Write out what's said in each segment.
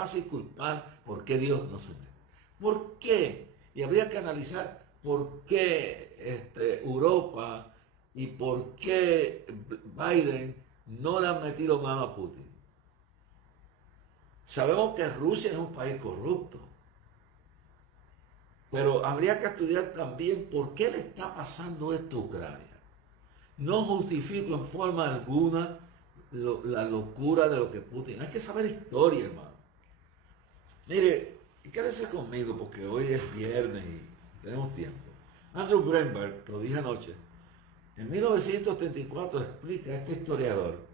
fácil culpar por qué Dios no se mete. ¿Por qué? Y habría que analizar por qué Europa y por qué Biden no le han metido mano a Putin. Sabemos que Rusia es un país corrupto, pero habría que estudiar también por qué le está pasando esto a Ucrania. No justifico en forma alguna la locura de lo que Putin. Hay que saber historia, hermano. Mire, quédese conmigo porque hoy es viernes y tenemos tiempo. Andrew Bremberg, lo dije anoche, en 1934 explica a este historiador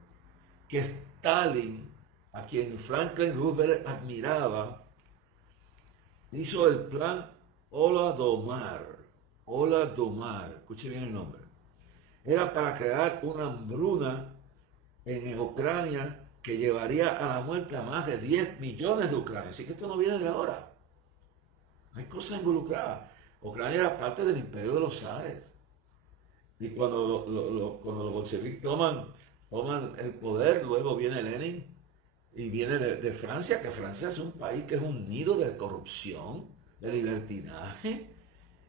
que Stalin, a quien Franklin Roosevelt admiraba, hizo el plan Holodomor. Holodomor, escuche bien el nombre. Era para crear una hambruna en Ucrania que llevaría a la muerte a más de 10 millones de ucranianos. Así que esto no viene de ahora. Hay cosas involucradas. Ucrania era parte del imperio de los zares. Y cuando los bolcheviques toman el poder, luego viene Lenin y viene de Francia, que Francia es un país que es un nido de corrupción, de libertinaje,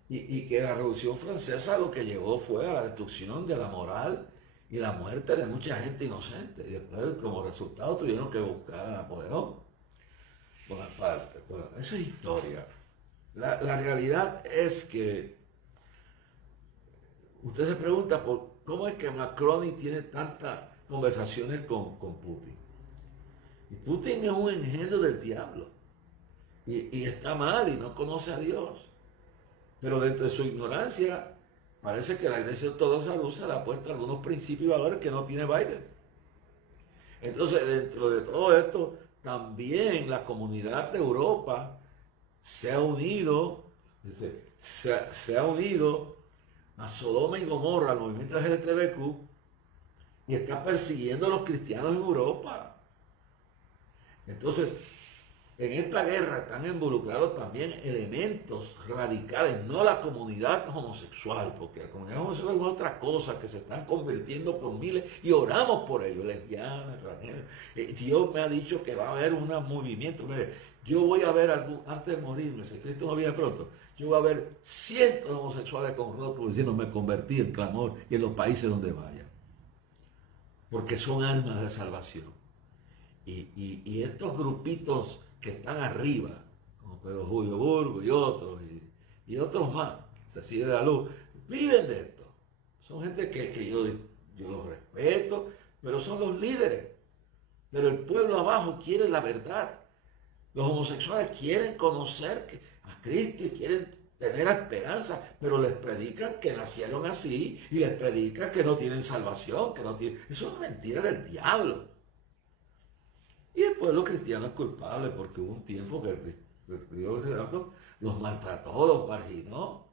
y que la Revolución Francesa lo que llevó fue a la destrucción de la moral y la muerte de mucha gente inocente. Y después, como resultado, tuvieron que buscar a Napoleón. Bonaparte. Bueno, eso es historia. La realidad es que usted se pregunta por cómo es que Macron tiene tantas conversaciones con Putin. Y Putin es un engendro del diablo. Y está mal y no conoce a Dios. Pero dentro de su ignorancia, parece que la Iglesia Ortodoxa rusa le ha puesto algunos principios y valores que no tiene Biden. Entonces, dentro de todo esto, también la comunidad de Europa se ha unido, se ha unido a Sodoma y Gomorra, al movimiento LGTBQ, y está persiguiendo a los cristianos en Europa. Entonces, en esta guerra están involucrados también elementos radicales, no la comunidad homosexual, porque la comunidad homosexual es otra cosa que se están convirtiendo por miles y oramos por ellos, lesbianas, transgénero. Dios me ha dicho que va a haber un movimiento. Mire, yo voy a ver antes de morirme, si Cristo no viene pronto, yo voy a ver cientos de homosexuales con rótulos diciendo me convertí en clamor y en los países donde vaya, porque son almas de salvación. Y estos grupitos que están arriba, como Pedro Julio Burgo y otros más, Cecilia de la Luz, viven de esto. Son gente que yo los respeto, pero son los líderes. Pero el pueblo abajo quiere la verdad. Los homosexuales quieren conocer a Cristo y quieren tener esperanza, pero les predican que nacieron así y les predican que no tienen salvación, que no tienen... Eso es mentira del diablo. Y el pueblo cristiano es culpable porque hubo un tiempo que el Dios los maltrató, los marginó.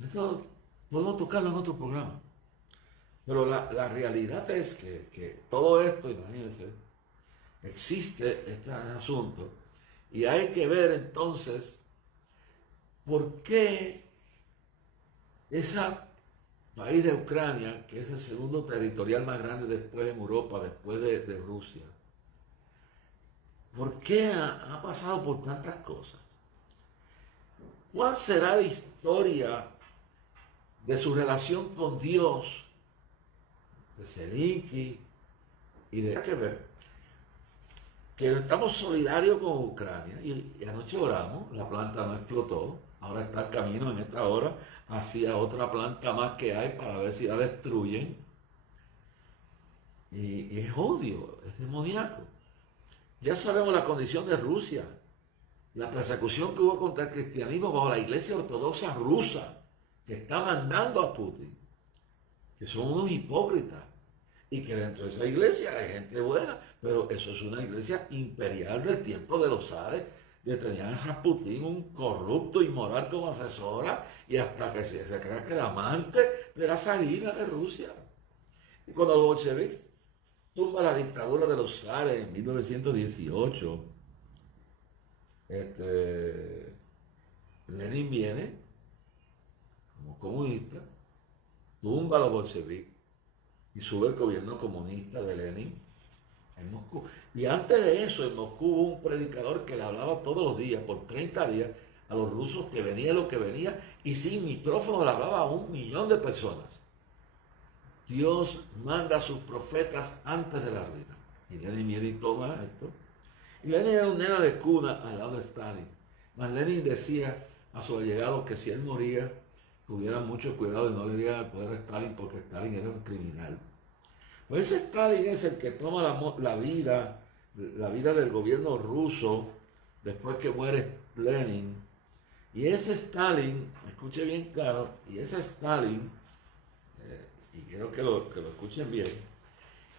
Esto podemos tocarlo en otro programa. Pero la realidad es que todo esto, imagínense, existe este asunto. Y hay que ver entonces por qué ese país de Ucrania, que es el segundo territorial más grande después en Europa, después de Rusia, ¿por qué ha pasado por tantas cosas? ¿Cuál será la historia de su relación con Dios, de Zelensky y de que ver? Que estamos solidarios con Ucrania y anoche oramos, la planta no explotó, ahora está el camino en esta hora hacia otra planta más que hay para ver si la destruyen. Y es odio, es demoníaco. Ya sabemos la condición de Rusia, la persecución que hubo contra el cristianismo bajo la Iglesia Ortodoxa rusa, que está mandando a Putin, que son unos hipócritas, y que dentro de esa iglesia hay gente buena, pero eso es una iglesia imperial del tiempo de los zares, que tenían a Putin, un corrupto inmoral como asesora, y hasta que se crea que era amante de la zarina de Rusia. Y cuando los bolcheviques tumba la dictadura de los zares en 1918, Lenin viene como comunista, tumba a los bolcheviques y sube el gobierno comunista de Lenin en Moscú. Y antes de eso, en Moscú hubo un predicador que le hablaba todos los días, por 30 días, a los rusos, que venía lo que venía, y sin micrófono le hablaba a 1 millón de personas. Dios manda a sus profetas antes de la ruina. Y Lenin viene y toma esto. Y Lenin era un nena de cuna al lado de Stalin. Mas Lenin decía a sus allegados que si él moría, tuvieran mucho cuidado de no le dieran el poder a Stalin, porque Stalin era un criminal. Pues ese Stalin es el que toma la vida del gobierno ruso después que muere Lenin. Y ese Stalin, escuche bien claro, y ese Stalin, y quiero que lo escuchen bien,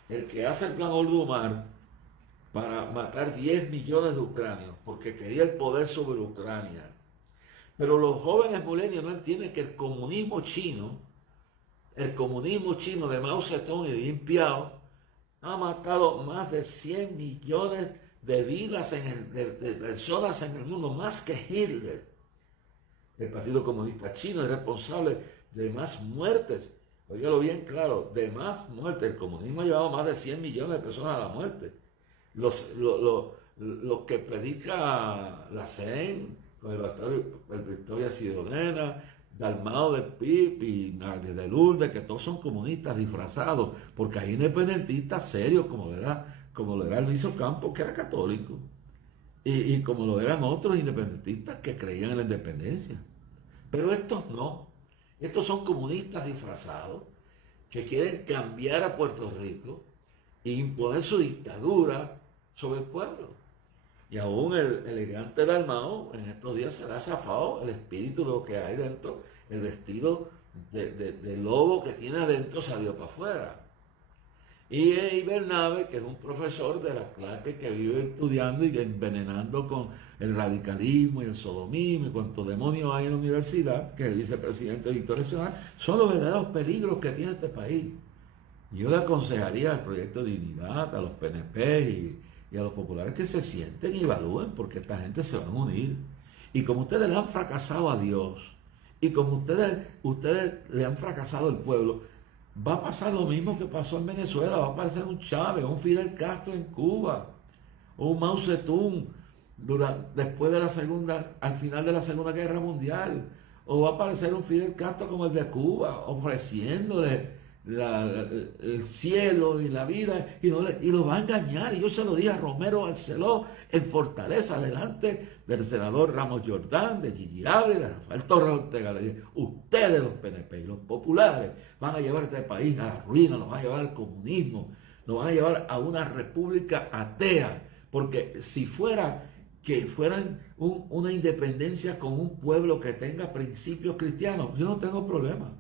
el que hace el plan Holodomor para matar 10 millones de ucranios, porque quería el poder sobre Ucrania. Pero los jóvenes milenios no entienden que el comunismo chino de Mao Zedong y de Deng Xiaoping ha matado más de 100 millones de vidas de personas en el mundo, más que Hitler. El Partido Comunista Chino es responsable de más muertes. Óigalo bien claro, de más muertes. El comunismo ha llevado más de 100 millones de personas a la muerte. Los que predica la CEN, con el Victoria Ciudadana, Dalmao del PIB y de Lourdes, que todos son comunistas disfrazados, porque hay independentistas serios, como lo era Luis Ocampo, que era católico, y como lo eran otros independentistas que creían en la independencia. Pero estos no. Estos son comunistas disfrazados que quieren cambiar a Puerto Rico e imponer su dictadura sobre el pueblo. Y aún el elegante Dalmao en estos días se le ha zafado el espíritu de lo que hay dentro, el vestido de lobo que tiene adentro salió para afuera. Y Bernabe, que es un profesor de la clase que vive estudiando y envenenando con el radicalismo y el sodomismo y cuanto demonios hay en la universidad, que es el vicepresidente de Victoria Ciudadana, son los verdaderos peligros que tiene este país. Yo le aconsejaría al Proyecto Dignidad, a los PNP y a los populares que se sienten y evalúen, porque esta gente se va a unir. Y como ustedes le han fracasado a Dios, y como ustedes le han fracasado al pueblo, va a pasar lo mismo que pasó en Venezuela. Va a aparecer un Chávez, un Fidel Castro en Cuba, o un Mao Zedong después de al final de la Segunda Guerra Mundial, o va a aparecer un Fidel Castro como el de Cuba, ofreciéndole el cielo y la vida, y lo va a engañar. Y yo se lo dije a Romero Barceló en Fortaleza, delante del senador Ramos Jordán, de Gigi Ávila, de Rafael Torres Ortega. Le dije: ustedes, los PNP y los populares, van a llevar este país a la ruina, nos van a llevar al comunismo, nos van a llevar a una república atea, porque si fueran una independencia con un pueblo que tenga principios cristianos, yo no tengo problema.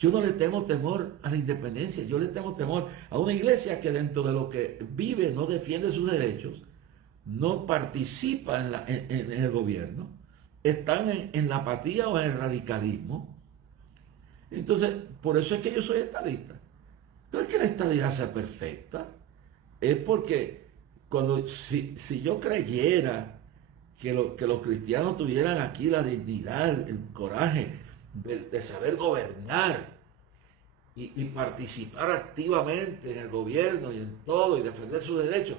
Yo no le tengo temor a la independencia, yo le tengo temor a una iglesia que dentro de lo que vive no defiende sus derechos, no participa en el gobierno, están en la apatía o en el radicalismo. Entonces, por eso es que yo soy estadista. No es que la estadidad sea perfecta, es porque si yo creyera que los cristianos tuvieran aquí la dignidad, el coraje de saber gobernar y participar activamente en el gobierno y en todo y defender sus derechos,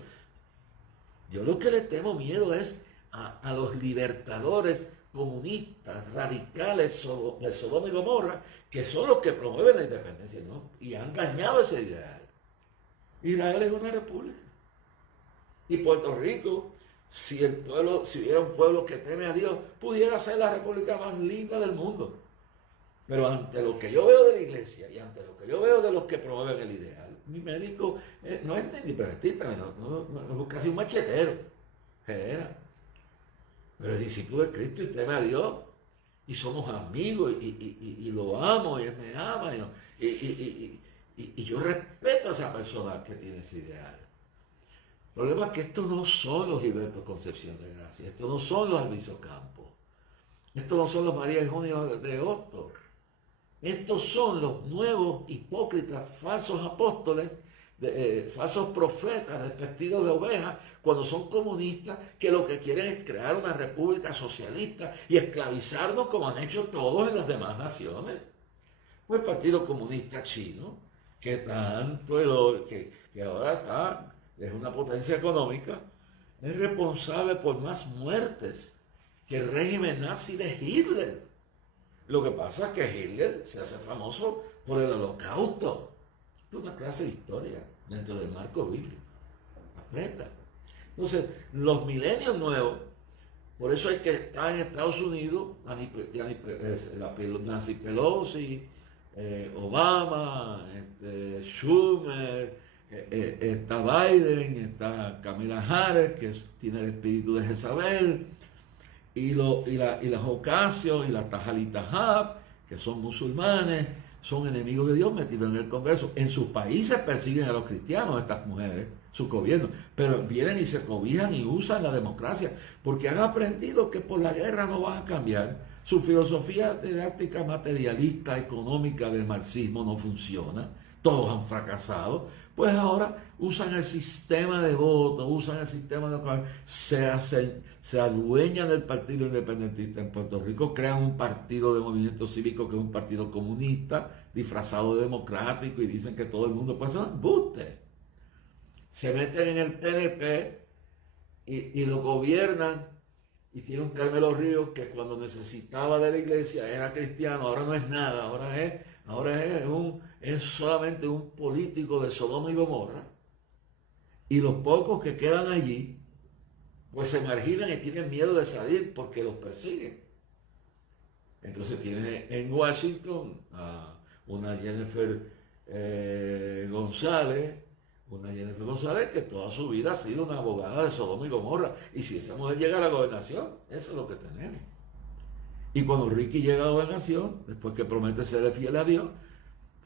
yo lo que le temo miedo es a los libertadores comunistas, radicales de Sodoma y Gomorra, que son los que promueven la independencia, ¿no? Y han dañado ese ideal. Israel es una república. Y Puerto Rico, si hubiera un pueblo que teme a Dios, pudiera ser la república más linda del mundo. Pero ante lo que yo veo de la iglesia y ante lo que yo veo de los que promueven el ideal, mi médico no es independentista, no, es casi un machetero. Pero es discípulo de Cristo y teme a Dios. Y somos amigos y lo amo y él me ama. Y yo respeto a esa persona que tiene ese ideal. El problema es que estos no son los Gilberto Concepción de Gracia, estos no son los Alviso Campos, estos no son los María y Junio de Hostos. Estos son los nuevos hipócritas, falsos apóstoles, falsos profetas vestidos de ovejas, cuando son comunistas, que lo que quieren es crear una república socialista y esclavizarnos como han hecho todos en las demás naciones. Pues el Partido Comunista Chino que tanto que ahora es una potencia económica, es responsable por más muertes que el régimen nazi de Hitler. Lo que pasa es que Hitler se hace famoso por el Holocausto. Esto es una clase de historia dentro del marco bíblico. Aprenda. Entonces, los milenios nuevos, por eso hay que estar en Estados Unidos, Nancy Pelosi, Obama, Schumer, está Biden, está Kamala Harris, que tiene el espíritu de Jezabel, y las Ocasio y las Tajalitajab, que son musulmanes, son enemigos de Dios metidos en el Congreso. En sus países persiguen a los cristianos, estas mujeres, sus gobiernos, pero vienen y se cobijan y usan la democracia, porque han aprendido que por la guerra no vas a cambiar. Su filosofía didáctica materialista, económica del marxismo no funciona, todos han fracasado, pues ahora usan el sistema de voto, usan el sistema de... se adueñan del Partido Independentista en Puerto Rico, crean un partido de movimiento cívico que es un partido comunista, disfrazado de democrático, y dicen que todo el mundo puede hacer un embuste. Se meten en el PNP y lo gobiernan, y tiene un Carmelo Ríos que cuando necesitaba de la iglesia era cristiano, ahora no es nada, es solamente un político de Sodoma y Gomorra, y los pocos que quedan allí pues se marginan y tienen miedo de salir porque los persiguen. Entonces tiene en Washington a una Jennifer González, que toda su vida ha sido una abogada de Sodoma y Gomorra, y si esa mujer llega a la gobernación, eso es lo que tenemos. Y cuando Ricky llega a la gobernación, después que promete ser fiel a Dios,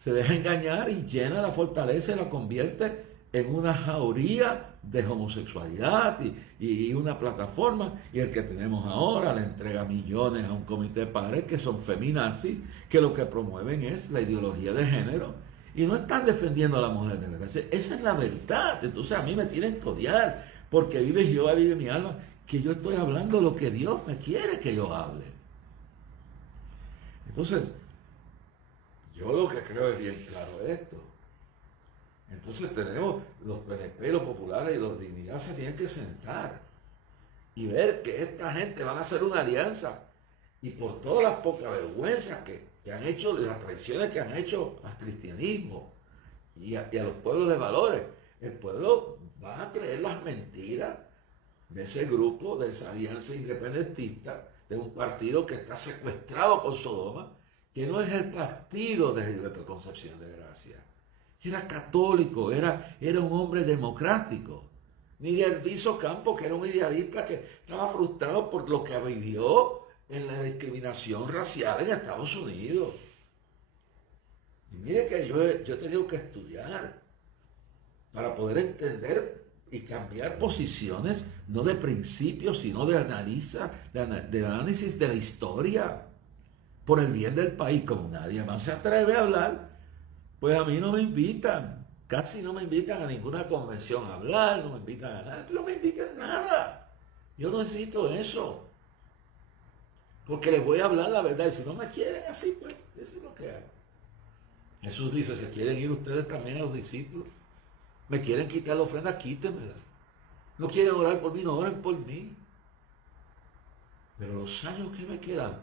se deja engañar y llena la fortaleza y la convierte en una jauría de homosexualidad y una plataforma. Y el que tenemos ahora le entrega millones a un comité de padres que son feminazis, que lo que promueven es la ideología de género y no están defendiendo a la mujer de verdad. Esa es la verdad. Entonces a mí me tienen que odiar porque vive Jehová, vive mi alma, que yo estoy hablando lo que Dios me quiere que yo hable. Entonces, yo lo que creo es bien claro esto. Entonces tenemos los PNP, los populares y los Dignidad se tienen que sentar y ver que esta gente van a hacer una alianza, y por todas las pocas vergüenzas que han hecho, las traiciones que han hecho al cristianismo y a los pueblos de valores, el pueblo va a creer las mentiras de ese grupo, de esa alianza independentista, de un partido que está secuestrado por Sodoma, que no es el partido de Gilberto Concepción de Gracia. Era católico, era un hombre democrático. Ni de Alviso Campos, que era un idealista que estaba frustrado por lo que vivió en la discriminación racial en Estados Unidos. Y mire que yo he tenido que estudiar para poder entender y cambiar posiciones, no de principios, sino de análisis de la historia, por el bien del país. Como nadie más se atreve a hablar, pues a mí no me invitan, casi no me invitan a ninguna convención a hablar, no me invitan a nada, no me invitan a nada. Yo no necesito eso, porque les voy a hablar la verdad, y si no me quieren así, pues eso es lo que hay. Jesús dice, ¿se quieren ir ustedes también a los discípulos? ¿Me quieren quitar la ofrenda? Quítenmela. ¿No quieren orar por mí? No oren por mí. Pero los años que me quedan,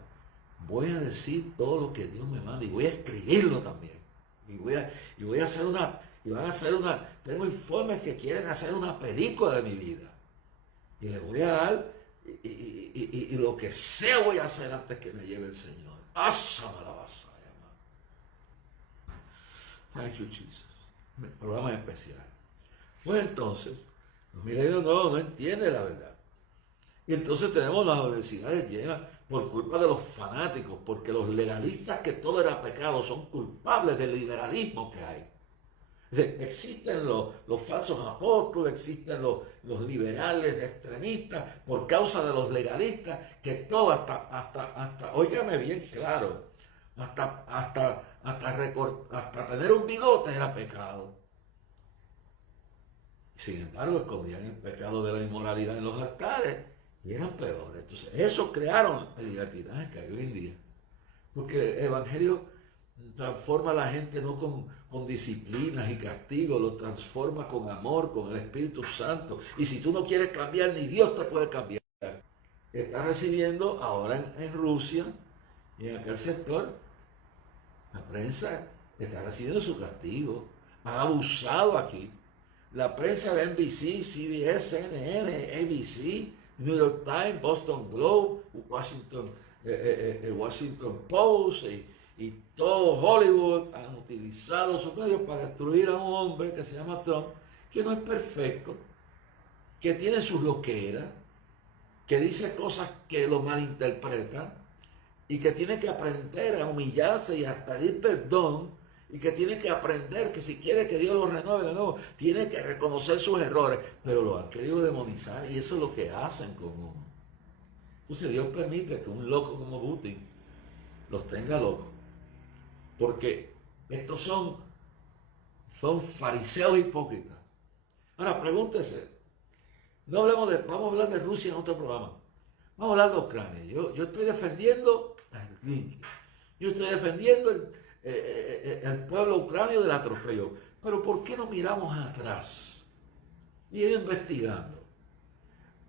voy a decir todo lo que Dios me manda, y voy a escribirlo también. Y voy a hacer tengo informes que quieren hacer una película de mi vida. Y les voy a dar, y lo que sea voy a hacer antes que me lleve el Señor. Asama la vasaya, hermano. Thank you, Jesus. Programa especial. Pues entonces, los milenios no entienden la verdad. Y entonces tenemos las universidades llenas por culpa de los fanáticos, porque los legalistas que todo era pecado son culpables del liberalismo que hay. Es decir, existen los falsos apóstoles, existen los liberales extremistas por causa de los legalistas, que todo hasta óigame bien claro, hasta tener un bigote era pecado. Sin embargo, escondían el pecado de la inmoralidad en los altares y eran peores. Entonces, eso crearon el libertinaje que hay hoy en día. Porque el Evangelio transforma a la gente no con disciplinas y castigos, lo transforma con amor, con el Espíritu Santo. Y si tú no quieres cambiar, ni Dios te puede cambiar. Está recibiendo ahora en Rusia y en aquel sector, la prensa está recibiendo su castigo. Han abusado aquí. La prensa de NBC, CBS, CNN, ABC, New York Times, Boston Globe, Washington Post y todo Hollywood han utilizado sus medios para destruir a un hombre que se llama Trump, que no es perfecto, que tiene sus loqueras, que dice cosas que lo malinterpretan y que tiene que aprender a humillarse y a pedir perdón y que tiene que aprender que si quiere que Dios lo renueve de nuevo, tiene que reconocer sus errores, pero lo han querido demonizar y eso es lo que hacen con uno. Entonces Dios permite que un loco como Putin los tenga locos, porque estos son fariseos hipócritas. Ahora pregúntese, vamos a hablar de Rusia en otro programa, vamos a hablar de Ucrania. Yo estoy defendiendo a Zelensky, yo estoy defendiendo el pueblo ucranio del atropello, pero ¿por qué no miramos atrás y ir investigando?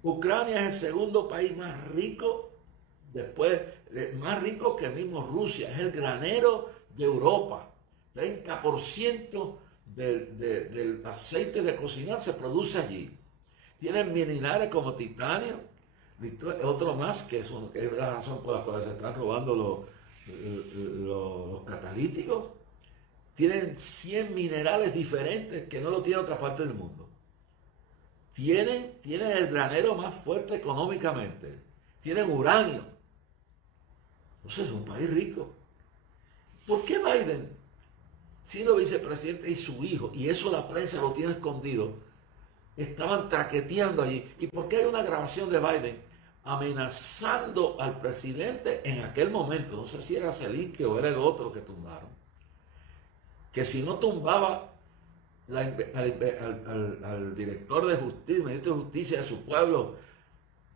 Ucrania es el segundo país más rico, más rico que mismo Rusia, es el granero de Europa. 30% del aceite de cocinar se produce allí. Tienen minerales como titanio, otro más, que es la razón por la cual se están robando los catalíticos. Tienen 100 minerales diferentes que no lo tiene otra parte del mundo. Tienen el granero más fuerte económicamente. Tienen uranio. Entonces es un país rico. ¿Por qué Biden, siendo vicepresidente y su hijo, y eso la prensa lo tiene escondido, estaban traqueteando allí? ¿Y por qué hay una grabación de Biden amenazando al presidente en aquel momento? No sé si era Zelensky o era el otro que tumbaron. Que si no tumbaba al director de justicia, ministro de justicia de su pueblo,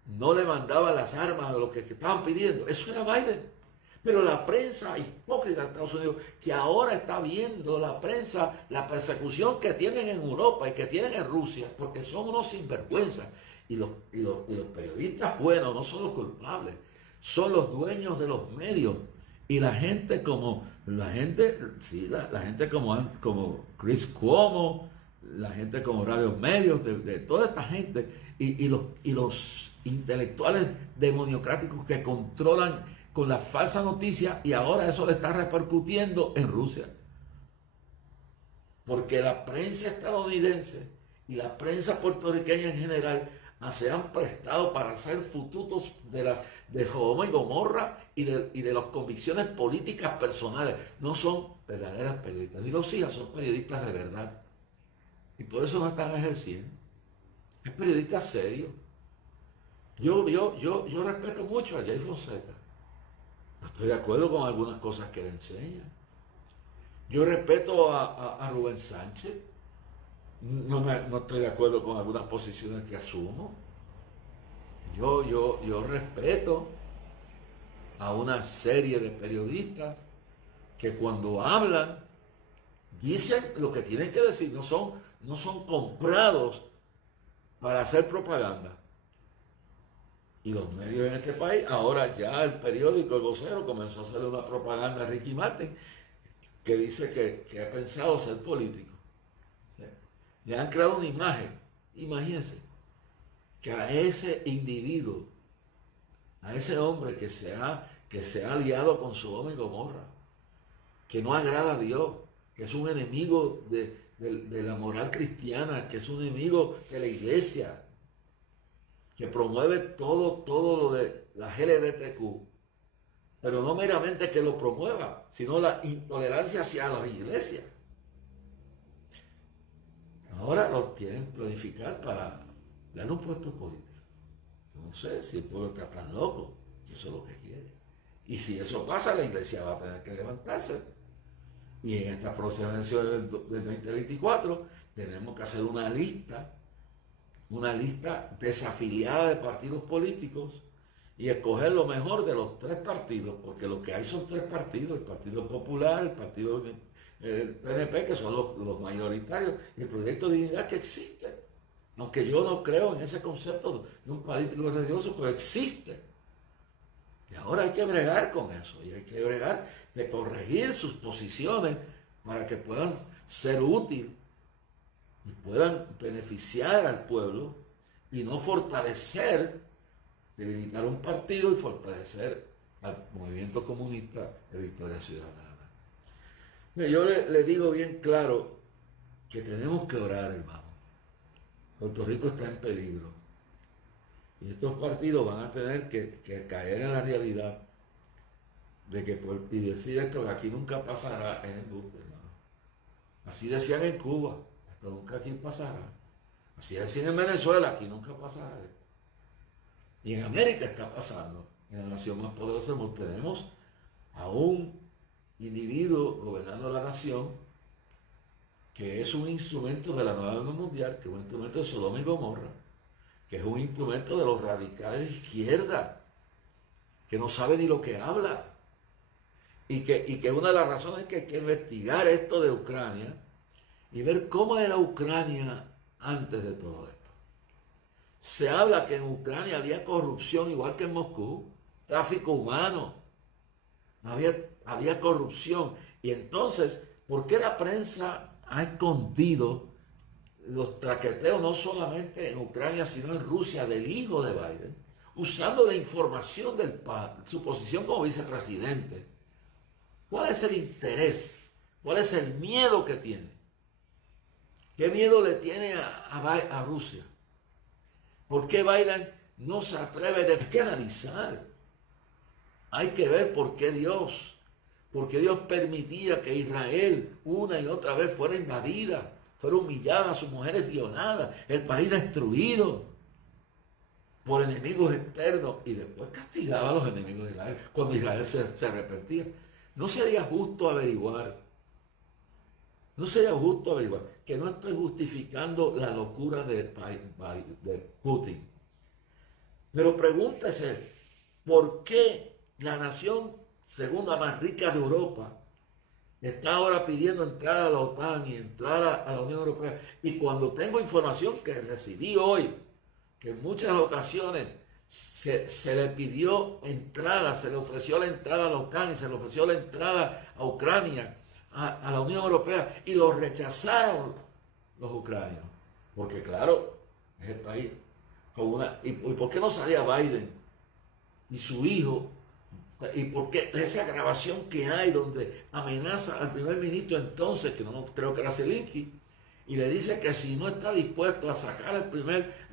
no le mandaba las armas a lo que estaban pidiendo. Eso era Biden. Pero la prensa hipócrita de Estados Unidos, que ahora está viendo la prensa, la persecución que tienen en Europa y que tienen en Rusia, porque son unos sinvergüenzas. Y los periodistas buenos no son los culpables, son los dueños de los medios. Y la gente como Chris Cuomo, la gente como Radio Medios, de toda esta gente, y los intelectuales demoniocráticos que controlan con la falsa noticia, y ahora eso le está repercutiendo en Rusia. Porque la prensa estadounidense y la prensa puertorriqueña en general se han prestado para hacer fututos de Sodoma y Gomorra y de las convicciones políticas personales. No son verdaderas periodistas, ni los hijas son periodistas de verdad. Y por eso no están ejerciendo. Es periodista serio. Yo respeto mucho a Jay Fonseca. No estoy de acuerdo con algunas cosas que él enseña. Yo respeto a Rubén Sánchez. No estoy de acuerdo con algunas posiciones que asumo. Yo respeto a una serie de periodistas que cuando hablan dicen lo que tienen que decir, no son comprados para hacer propaganda. Y los medios en este país, ahora ya el periódico El Vocero comenzó a hacer una propaganda a Ricky Martin que dice que ha pensado ser político. Le han creado una imagen. Imagínense que a ese individuo, a ese hombre que se ha aliado con Sodoma y Gomorra, que no agrada a Dios, que es un enemigo de la moral cristiana, que es un enemigo de la iglesia, que promueve todo lo de la LGBTQ, pero no meramente que lo promueva, sino la intolerancia hacia la iglesia. Ahora lo quieren planificar para dar un puesto político. No sé si el pueblo está tan loco, eso es lo que quiere. Y si eso pasa, la iglesia va a tener que levantarse. Y en esta próxima elección del 2024 tenemos que hacer una lista desafiliada de partidos políticos y escoger lo mejor de los tres partidos, porque lo que hay son tres partidos, el Partido Popular, el Partido el PNP, que son los mayoritarios, y el Proyecto de Dignidad, que existe. Aunque yo no creo en ese concepto de un político religioso, pero existe. Y ahora hay que bregar con eso, y hay que bregar de corregir sus posiciones para que puedan ser útiles y puedan beneficiar al pueblo y no fortalecer, debilitar un partido y fortalecer al movimiento comunista de Victoria Ciudadana. Yo le digo bien claro que tenemos que orar, hermano. Puerto Rico está en peligro. Y estos partidos van a tener que caer en la realidad de que y decir esto que aquí nunca pasará es embuste, hermano. Así decían en Cuba, esto nunca aquí pasará. Así decían en Venezuela, aquí nunca pasará. Y en América está pasando. En la nación más poderosa del mundo tenemos a un individuo gobernando la nación que es un instrumento de la nueva orden mundial, que es un instrumento de Sodoma y Gomorra, que es un instrumento de los radicales de izquierda, que no sabe ni lo que habla, y que una de las razones es que hay que investigar esto de Ucrania y ver cómo era Ucrania antes de todo esto. Se habla que en Ucrania había corrupción igual que en Moscú, tráfico humano, había corrupción. Y entonces, ¿por qué la prensa ha escondido los traqueteos no solamente en Ucrania, sino en Rusia del hijo de Biden, usando la información del padre, su posición como vicepresidente? ¿Cuál es el interés? ¿Cuál es el miedo que tiene? ¿Qué miedo le tiene a Rusia? ¿Por qué Biden no se atreve a analizar? Hay que ver por qué Dios permitía que Israel una y otra vez fuera invadida, fuera humillada, sus mujeres violadas, el país destruido por enemigos externos, y después castigaba a los enemigos de Israel cuando Israel se arrepentía. No sería justo averiguar, que no estoy justificando la locura de Putin, pero pregúntese, ¿por qué la nación segunda más rica de Europa está ahora pidiendo entrar a la OTAN y entrar a la Unión Europea? Y cuando tengo información que recibí hoy, que en muchas ocasiones se le pidió entrada, se le ofreció la entrada a la OTAN y se le ofreció la entrada a Ucrania, a la Unión Europea, y lo rechazaron los ucranianos. Porque claro, es el país con una... ¿Y por qué no salía Biden y su hijo? ¿Y por qué esa grabación que hay donde amenaza al primer ministro entonces, que no creo que era Zelensky, y le dice que si no está dispuesto a sacar al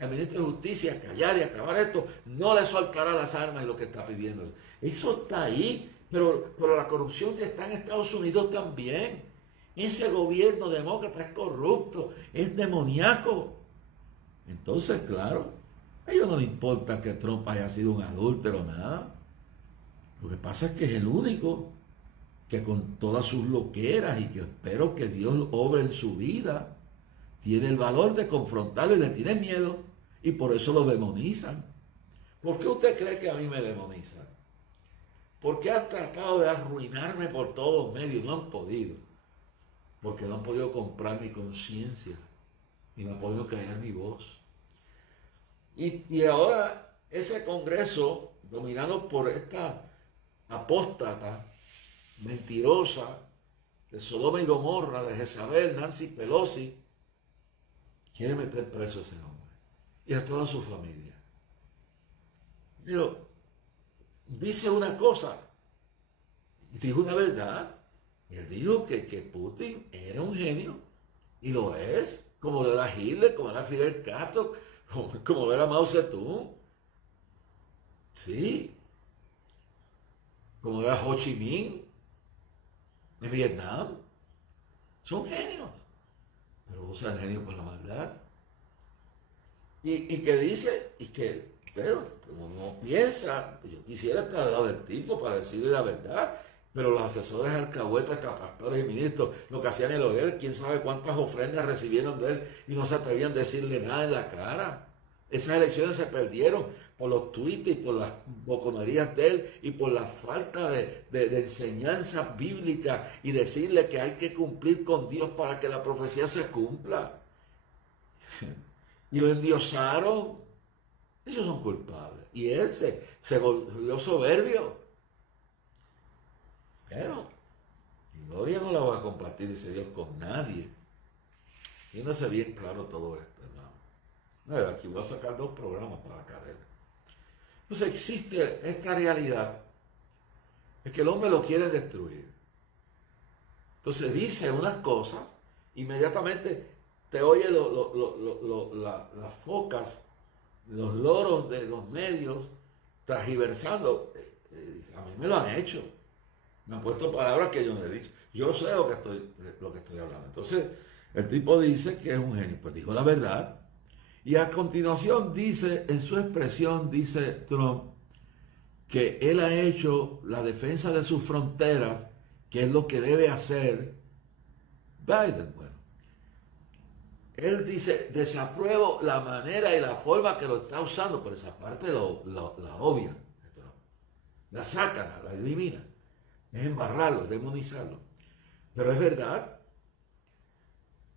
ministro de Justicia, a callar y acabar esto, no le soltará las armas, y lo que está pidiendo? Eso está ahí, pero la corrupción ya está en Estados Unidos también. Ese gobierno demócrata es corrupto, es demoníaco. Entonces, claro, a ellos no les importa que Trump haya sido un adúltero o nada. Lo que pasa es que es el único que, con todas sus loqueras, y que espero que Dios obre en su vida, tiene el valor de confrontarlo, y le tiene miedo, y por eso lo demonizan. ¿Por qué usted cree que a mí me demonizan? Porque han tratado de arruinarme por todos medios, no han podido. Porque no han podido comprar mi conciencia, y no han podido callar mi voz. Y ahora ese Congreso, dominado por esta apóstata, mentirosa, de Sodoma y Gomorra, de Jezabel, Nancy Pelosi, quiere meter preso a ese hombre y a toda su familia. Pero dice una cosa y dijo una verdad. Él dijo que Putin era un genio, y lo es, como lo era Hitler, como era Fidel Castro, como lo era Mao Zedong. Sí, como era Ho Chi Minh en Vietnam. Son genios, pero usan genio por la maldad. Y que dice, y que, pero como no piensa, yo quisiera estar al lado del tipo para decirle la verdad, pero los asesores alcahuetas, capacitores y ministros, lo que hacían el oír, quién sabe cuántas ofrendas recibieron de él, y no se atrevían a decirle nada en la cara. Esas elecciones se perdieron por los tuites y por las boconerías de él y por la falta de enseñanza bíblica y decirle que hay que cumplir con Dios para que la profecía se cumpla. Y lo endiosaron. Ellos son culpables. Y él se volvió soberbio. Pero mi gloria no la va a compartir, dice Dios, con nadie. Y no se bien claro todo esto, hermano. No, aquí voy a sacar 2 programas para la cadena. Entonces existe esta realidad, es que el hombre lo quiere destruir. Entonces dice unas cosas, inmediatamente te oye las focas, los loros de los medios, transgiversando. A mí me lo han hecho. Me han puesto palabras que yo no he dicho. Yo sé lo que estoy hablando. Entonces, el tipo dice que es un genio. Pues dijo la verdad. Y a continuación dice, en su expresión, dice Trump, que él ha hecho la defensa de sus fronteras, que es lo que debe hacer Biden. Bueno, él dice, desapruebo la manera y la forma que lo está usando, pero esa parte la obvia, la sacan, la elimina, es embarrarlo, es demonizarlo. Pero es verdad.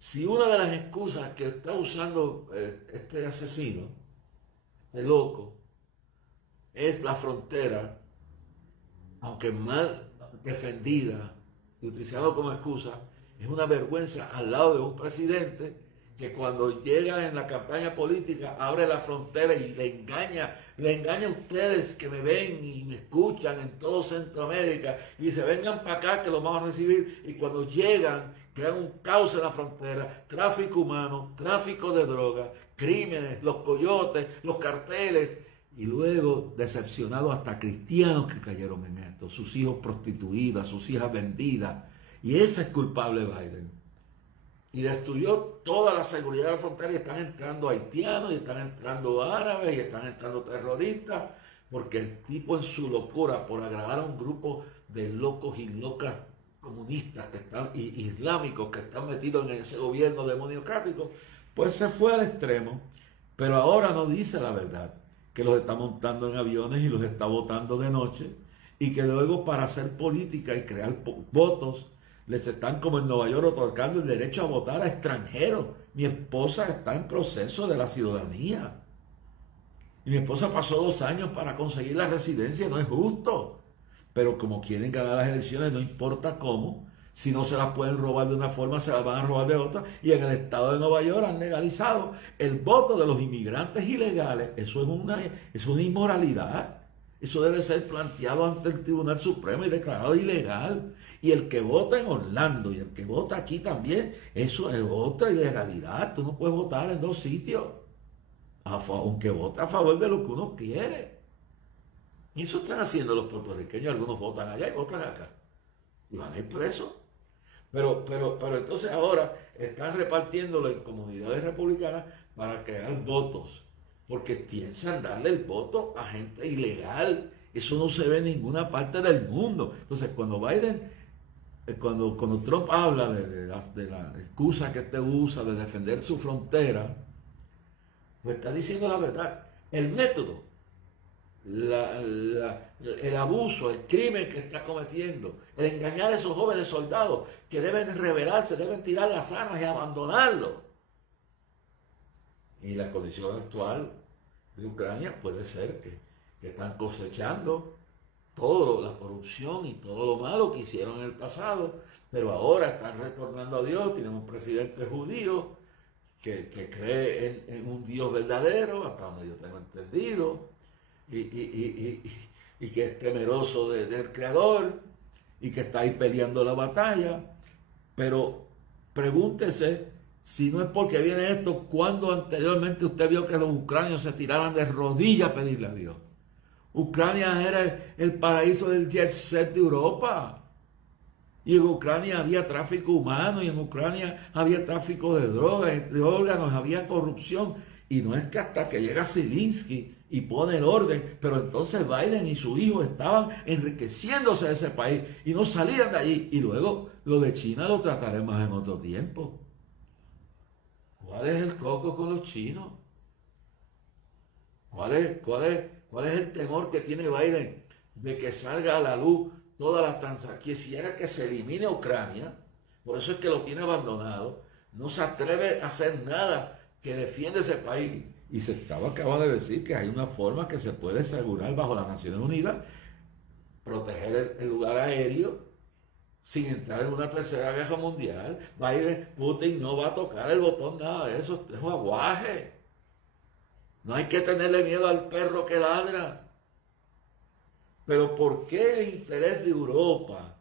Si una de las excusas que está usando este asesino, este loco, es la frontera, aunque mal defendida y utilizada como excusa, es una vergüenza al lado de un presidente que cuando llega en la campaña política abre la frontera y le engaña a ustedes que me ven y me escuchan en todo Centroamérica y dice, vengan para acá que los vamos a recibir, y cuando llegan crean un caos en la frontera, tráfico humano, tráfico de drogas, crímenes, los coyotes, los carteles, y luego decepcionados hasta cristianos que cayeron en esto, sus hijos prostituidas, sus hijas vendidas, y ese es culpable Biden. Y destruyó toda la seguridad de la frontera y están entrando haitianos, y están entrando árabes, y están entrando terroristas, porque el tipo en su locura por agradar a un grupo de locos y locas comunistas que están, islámicos que están metidos en ese gobierno demoniocrático, pues se fue al extremo. Pero ahora no dice la verdad, que los está montando en aviones y los está votando de noche, y que luego para hacer política y crear votos, les están, como en Nueva York, otorgando el derecho a votar a extranjeros. Mi esposa está en proceso de la ciudadanía. Y mi esposa pasó 2 años para conseguir la residencia, no es justo. Pero como quieren ganar las elecciones, no importa cómo, si no se las pueden robar de una forma, se las van a robar de otra. Y en el estado de Nueva York han legalizado el voto de los inmigrantes ilegales. Eso es una inmoralidad. Eso debe ser planteado ante el Tribunal Supremo y declarado ilegal. Y el que vota en Orlando y el que vota aquí también, eso es otra ilegalidad. Tú no puedes votar en 2 sitios, aunque vote a favor de lo que uno quiere. Y eso están haciendo los puertorriqueños. Algunos votan allá y votan acá. Y van a ir presos. Pero entonces ahora están repartiéndolo en comunidades republicanas para crear votos. Porque piensan darle el voto a gente ilegal. Eso no se ve en ninguna parte del mundo. Entonces, cuando Trump habla de la excusa que este usa de defender su frontera, pues está diciendo la verdad. El método, el abuso, el crimen que está cometiendo, el engañar a esos jóvenes soldados que deben rebelarse, deben tirar las armas y abandonarlos. Y la condición actual de Ucrania puede ser que están cosechando toda la corrupción y todo lo malo que hicieron en el pasado, pero ahora están retornando a Dios. Tienen un presidente judío que cree en un Dios verdadero, hasta donde yo tengo entendido, y que es temeroso del Creador, y que está ahí peleando la batalla. Pero pregúntese, si no es porque viene esto, ¿cuándo anteriormente usted vio que los ucranianos se tiraran de rodillas a pedirle a Dios? Ucrania era el paraíso del jet set de Europa. Y en Ucrania había tráfico humano, y en Ucrania había tráfico de drogas, de órganos, había corrupción. Y no es que hasta que llega Zelensky y pone el orden, pero entonces Biden y su hijo estaban enriqueciéndose de ese país y no salían de allí. Y luego lo de China lo trataremos en otro tiempo. ¿Cuál es el coco con los chinos? ¿Cuál es el temor que tiene Biden de que salga a la luz todas las transacciones? Quisiera que se elimine Ucrania, por eso es que lo tiene abandonado, no se atreve a hacer nada que defienda ese país. Y acaba de decir que hay una forma que se puede asegurar bajo las Naciones Unidas, proteger el lugar aéreo sin entrar en una tercera guerra mundial. Putin no va a tocar el botón, nada de eso, es un aguaje. No hay que tenerle miedo al perro que ladra. Pero ¿por qué el interés de Europa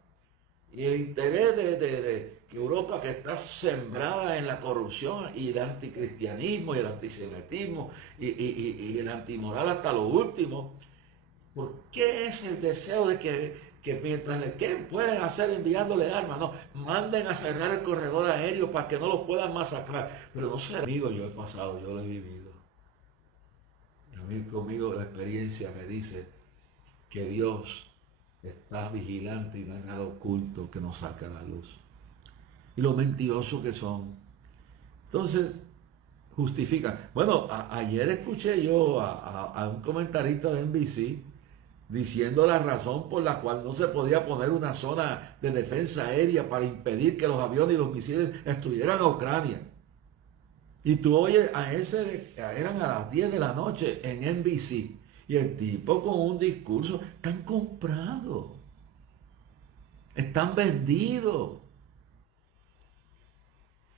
y el interés de que Europa, que está sembrada en la corrupción y el anticristianismo y el antisemitismo y el antimoral hasta lo último, ¿por qué es el deseo de que mientras ¿qué pueden hacer enviándole armas? No, manden a cerrar el corredor aéreo para que no los puedan masacrar. Pero no sé, amigo, yo he pasado, yo lo he vivido. A mí conmigo la experiencia me dice que Dios está vigilante y no hay nada oculto que nos saque a la luz. Y lo mentirosos que son. Entonces, justifican. Bueno, ayer escuché yo a un comentarista de NBC diciendo la razón por la cual no se podía poner una zona de defensa aérea para impedir que los aviones y los misiles estuvieran a Ucrania. Y tú oyes eran a las 10 de la noche en NBC, y el tipo con un discurso, están comprados, están vendidos.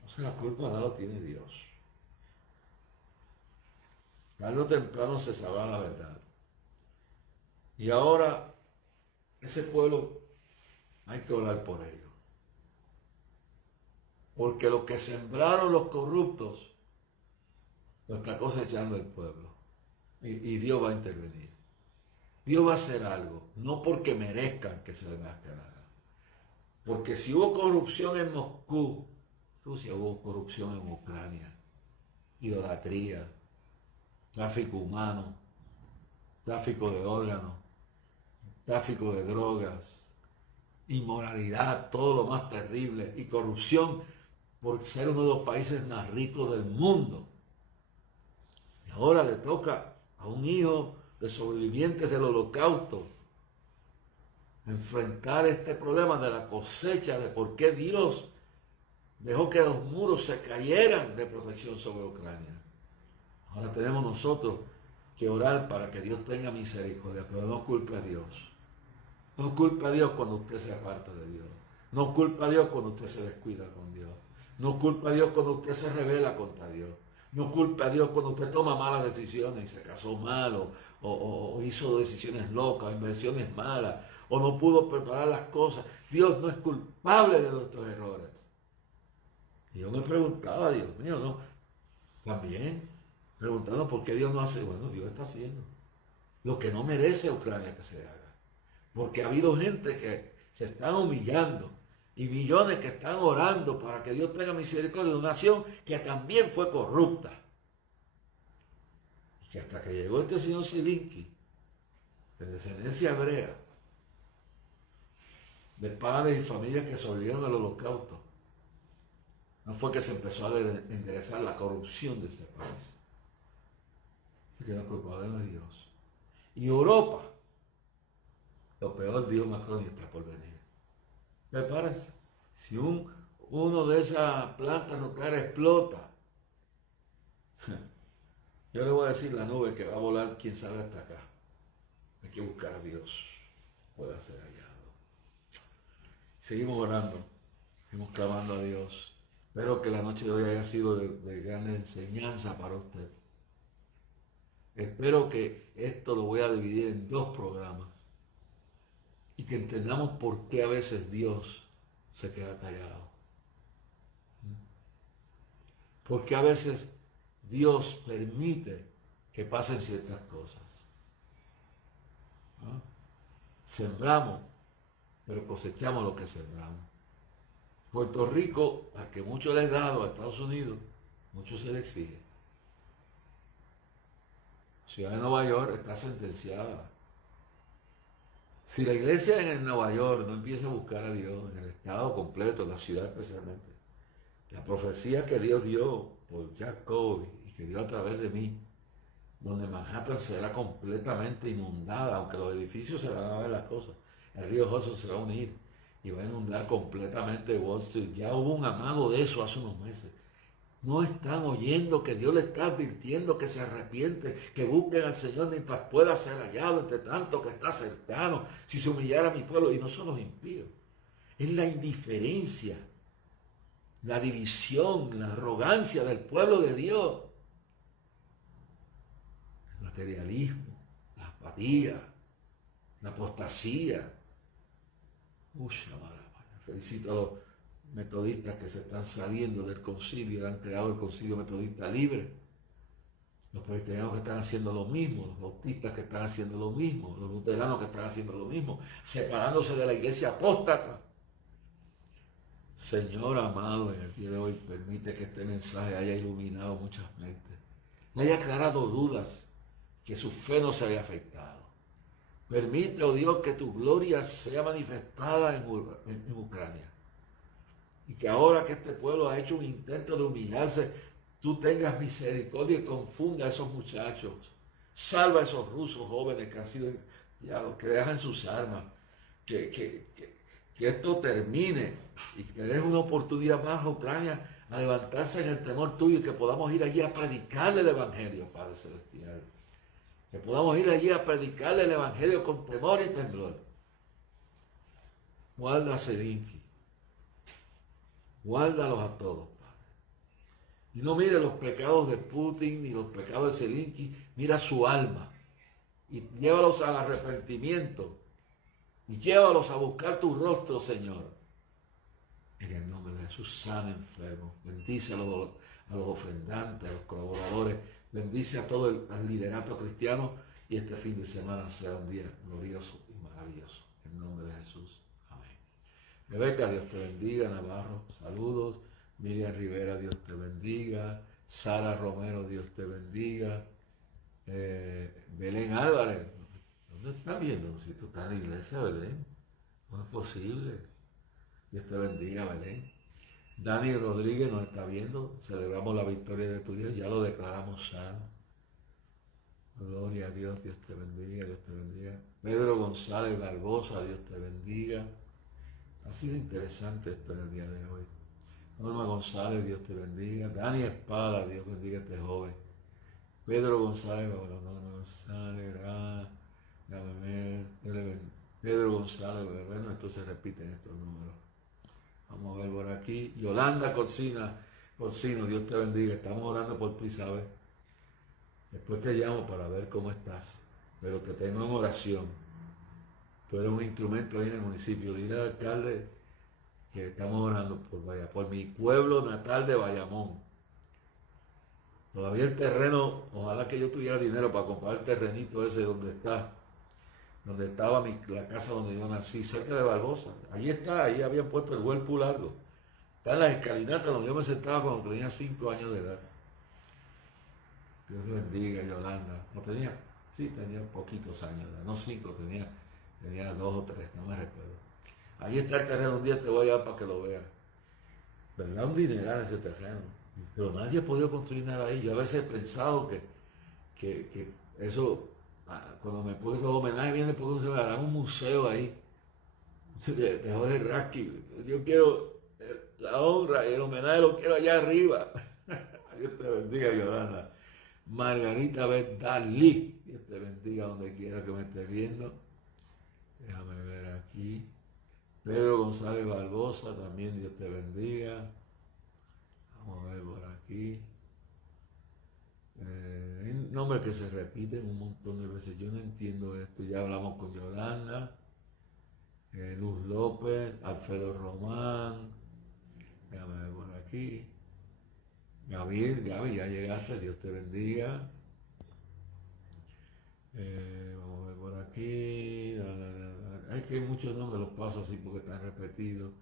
O sea, la culpa no la tiene Dios. Tarde o temprano se sabrá la verdad. Y ahora, ese pueblo, hay que orar por ellos. Porque lo que sembraron los corruptos, lo está cosechando el pueblo. Y Dios va a intervenir. Dios va a hacer algo. No porque merezcan que se les nazca nada. Porque si hubo corrupción en Moscú, Rusia, hubo corrupción en Ucrania. Idolatría, tráfico humano, tráfico de órganos, tráfico de drogas, inmoralidad, todo lo más terrible, y corrupción por ser uno de los países más ricos del mundo. Y ahora le toca a un hijo de sobrevivientes del Holocausto enfrentar este problema de la cosecha, de por qué Dios dejó que los muros se cayeran de protección sobre Ucrania. Ahora tenemos nosotros que orar para que Dios tenga misericordia, pero no culpe a Dios. No culpe a Dios cuando usted se aparta de Dios. No culpe a Dios cuando usted se descuida con Dios. No culpe a Dios cuando usted se rebela contra Dios. No culpe a Dios cuando usted toma malas decisiones y se casó mal o hizo decisiones locas, inversiones malas, o no pudo preparar las cosas. Dios no es culpable de nuestros errores. Y yo me preguntaba, Dios mío, ¿no? También preguntando por qué Dios no hace. Bueno, Dios está haciendo lo que no merece Ucrania que se haga. Porque ha habido gente que se están humillando y millones que están orando para que Dios tenga misericordia de una nación que también fue corrupta. Y que hasta que llegó este señor Zelensky, de descendencia hebrea, de padres y familias que sobrevivieron al Holocausto, no fue que se empezó a enderezar la corrupción de ese país. Se quedó culpable de Dios. Y Europa, lo peor, Dios Macron está por venir. Prepárense. Si uno de esas plantas nucleares explota, yo le voy a decir la nube que va a volar, quién sabe hasta acá. Hay que buscar a Dios. Puede ser hallado. Seguimos orando. Seguimos clamando a Dios. Espero que la noche de hoy haya sido de gran enseñanza para usted. Espero que esto lo voy a dividir en 2 programas. Y que entendamos por qué a veces Dios se queda callado. Porque a veces Dios permite que pasen ciertas cosas. ¿No? Sembramos, pero cosechamos lo que sembramos. Puerto Rico, a que mucho le he dado a Estados Unidos, mucho se le exige. Ciudad de Nueva York está sentenciada. Si la iglesia en Nueva York no empieza a buscar a Dios, en el estado completo, en la ciudad especialmente, la profecía que Dios dio por Jack Covey y que dio a través de mí, donde Manhattan será completamente inundada, aunque los edificios se van a ver las cosas. El río Hudson se va a unir y va a inundar completamente Wall Street. Ya hubo un amago de eso hace unos meses. No están oyendo que Dios le está advirtiendo que se arrepiente, que busquen al Señor mientras pueda ser hallado, entre tanto que está cercano, si se humillara mi pueblo. Y no son los impíos, es la indiferencia, la división, la arrogancia del pueblo de Dios, el materialismo, la apatía, la apostasía. Felicito a los metodistas que se están saliendo del concilio, han creado el concilio metodista libre, los presbiterianos que están haciendo lo mismo, los bautistas que están haciendo lo mismo, los luteranos que están haciendo lo mismo, separándose de la iglesia apóstata. Señor amado, en el día de hoy permite que este mensaje haya iluminado muchas mentes, le haya aclarado dudas, que su fe no se haya afectado. Permite, oh Dios, que tu gloria sea manifestada en Ucrania. Y que ahora que este pueblo ha hecho un intento de humillarse, tú tengas misericordia y confunda a esos muchachos. Salva a esos rusos jóvenes que han sido enviados, que dejan sus armas. Que esto termine y que des una oportunidad más a Ucrania a levantarse en el temor tuyo y que podamos ir allí a predicarle el Evangelio, Padre Celestial. Que podamos ir allí a predicarle el Evangelio con temor y temblor. Guarda a Zelensky. Guárdalos a todos, Padre. Y no mire los pecados de Putin ni los pecados de Zelensky. Mira su alma. Y llévalos al arrepentimiento. Y llévalos a buscar tu rostro, Señor. En el nombre de Jesús, sana enfermos. Bendice a los ofrendantes, a los colaboradores. Bendice a todo el liderato cristiano y este fin de semana sea un día glorioso y maravilloso. En nombre de Jesús. Amén. Rebeca, Dios te bendiga. Navarro, saludos. Miriam Rivera, Dios te bendiga. Sara Romero, Dios te bendiga. Belén Álvarez, ¿dónde estás viendo? Si tú estás en la iglesia, Belén. No es posible. Dios te bendiga, Belén. Dani Rodríguez nos está viendo. Celebramos la victoria de tu Dios. Ya lo declaramos sano. Gloria a Dios. Dios te bendiga. Dios te bendiga. Pedro González Barbosa. Dios te bendiga. Ha sido interesante esto en el día de hoy. Norma González. Dios te bendiga. Dani Espada. Dios bendiga a este joven. Pedro González. Norma González. Pedro González. Bueno, entonces repiten estos números. Vamos a ver por aquí. Yolanda Corcino, Dios te bendiga. Estamos orando por ti, ¿sabes? Después te llamo para ver cómo estás. Pero te tengo en oración. Tú eres un instrumento ahí en el municipio. Dile al alcalde que estamos orando por mi pueblo natal de Bayamón. Todavía el terreno, ojalá que yo tuviera dinero para comprar el terrenito ese donde estaba la casa donde yo nací, cerca de Barbosa. Ahí está, ahí habían puesto el whirlpool largo. Está en las escalinatas donde yo me sentaba cuando tenía 5 años de edad. Dios te bendiga, Yolanda. ¿No tenía? Sí, tenía poquitos años de edad. No 5, tenía 2 o 3, no me recuerdo. Ahí está el terreno, un día te voy a dar para que lo veas. ¿Verdad? Un dineral ese terreno. Pero nadie ha podido construir nada ahí. Yo a veces he pensado que eso... Cuando me puse homenaje viene porque se me hará un museo ahí de Jorge Raskin. Yo quiero la honra y el homenaje lo quiero allá arriba. Dios te bendiga, Yolanda. Margarita Dalí, Dios te bendiga donde quiera que me estés viendo. Déjame ver aquí. Pedro González Barbosa, también Dios te bendiga. Vamos a ver por aquí. Hay nombres que se repiten un montón de veces. Yo no entiendo esto. Ya hablamos con Yolanda, Luz López, Alfredo Román. Déjame ver por aquí. Gaby, ya llegaste. Dios te bendiga. Vamos a ver por aquí. Hay que muchos nombres, los paso así porque están repetidos.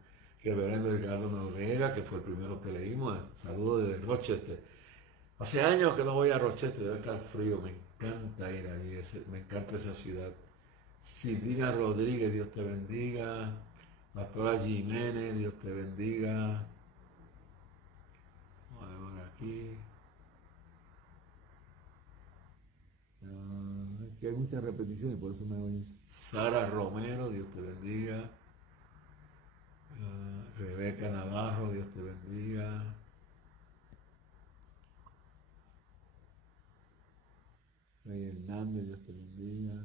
Reverendo Edgardo Noriega, que fue el primero que leímos. Saludos desde Rochester. Hace años que no voy a Rochester, debe estar frío, me encanta ir ahí, me encanta esa ciudad. Silvina Rodríguez, Dios te bendiga. Pastora Jiménez, Dios te bendiga. Vamos a ver aquí. Es que hay muchas repeticiones, por eso me voy. Sara Romero, Dios te bendiga. Rebeca Navarro, Dios te bendiga. Rey Hernández, Dios te bendiga.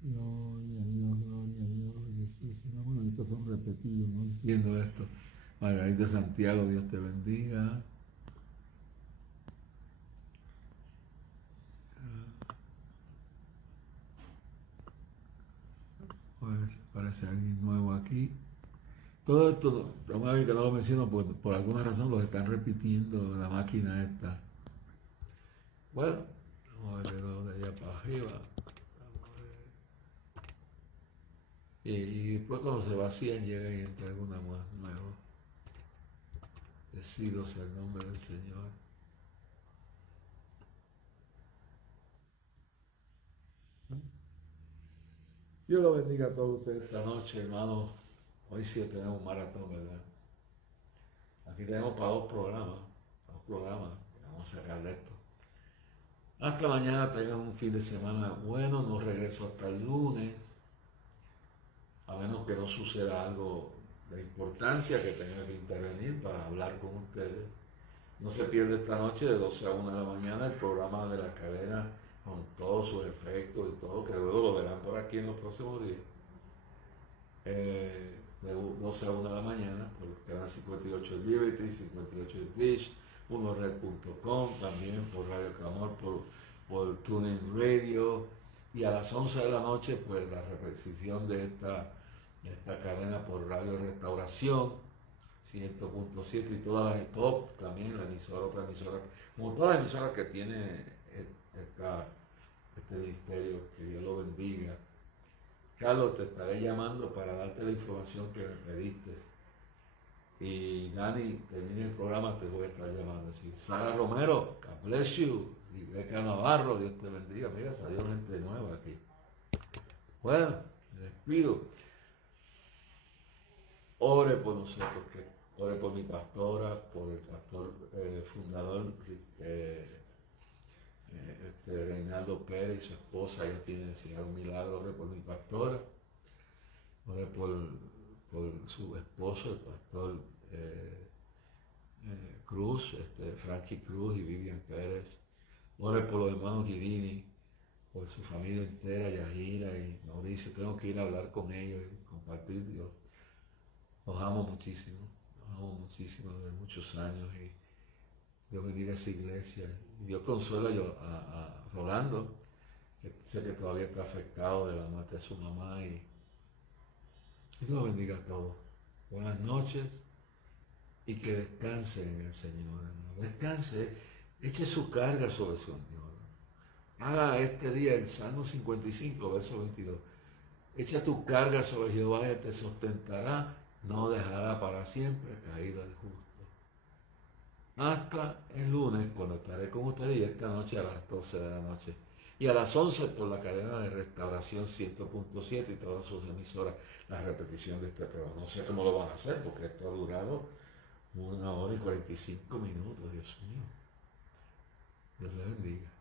Gloria a Dios, gloria a Dios. Jesús. No, bueno, estos son repetidos, no entiendo esto. Margarita Santiago, Dios te bendiga. Pues parece alguien nuevo aquí. Todo esto, vamos a ver que no lo menciono, pues por alguna razón los están repitiendo la máquina esta. Bueno, vamos a ver de allá para arriba. Y después cuando se vacían llega y entra alguna más nueva. Bendecido sea el nombre del Señor. Dios lo bendiga a todos ustedes esta noche, hermano. Hoy sí tenemos un maratón, ¿verdad? Aquí tenemos para dos programas. Vamos a sacar de esto. Hasta mañana, tengan un fin de semana bueno. No regreso hasta el lunes. A menos que no suceda algo de importancia que tenga que intervenir para hablar con ustedes. No se pierde esta noche de 12 a 1 de la mañana el programa de la cadena con todos sus efectos y todo, que luego lo verán por aquí en los próximos días. De 12 a 1 de la mañana por Canal 58 de Liberty, 58 de Dish, unored.com, también por Radio Clamor, por TuneIn Radio, y a las 11 de la noche pues la repetición de esta cadena por Radio Restauración 100.7 y todas las top, también otra emisora, como todas las emisoras que tiene este ministerio, que Dios lo bendiga. Carlos, te estaré llamando para darte la información que me pediste. Y Dani, termine el programa, te voy a estar llamando. Así, Sara Romero, God bless you. Y Beca Navarro, Dios te bendiga. Mira, salió gente nueva aquí. Bueno, me despido. Ore por nosotros, ore por mi pastora, por el pastor fundador Reinaldo Pérez y su esposa. Ella tiene necesidad de un milagro. Ore por mi pastora, ore por su esposo, el pastor Cruz, Frankie Cruz y Vivian Pérez. Ore por los hermanos Guidini, por su familia entera, Yahira y Mauricio. Tengo que ir a hablar con ellos y compartir. Dios. Los amo muchísimo desde muchos años y Dios bendiga a esa iglesia. Y Dios consuela a Rolando, que sé que todavía está afectado de la muerte de su mamá y Dios bendiga a todos. Buenas noches y que descanse en el Señor. ¿No? Descanse, eche su carga sobre el Señor. Haga este día el Salmo 55, verso 22. Echa tu carga sobre Jehová y te sustentará, no dejará para siempre caído el justo. Hasta el lunes, cuando estaré con ustedes, y esta noche a las 12 de la noche. Y a las 11 por la cadena de Restauración 100.7 y todas sus emisoras, la repetición de este programa. No sé cómo lo van a hacer, porque esto ha durado 1 hora y 45 minutos, Dios mío. Dios le bendiga.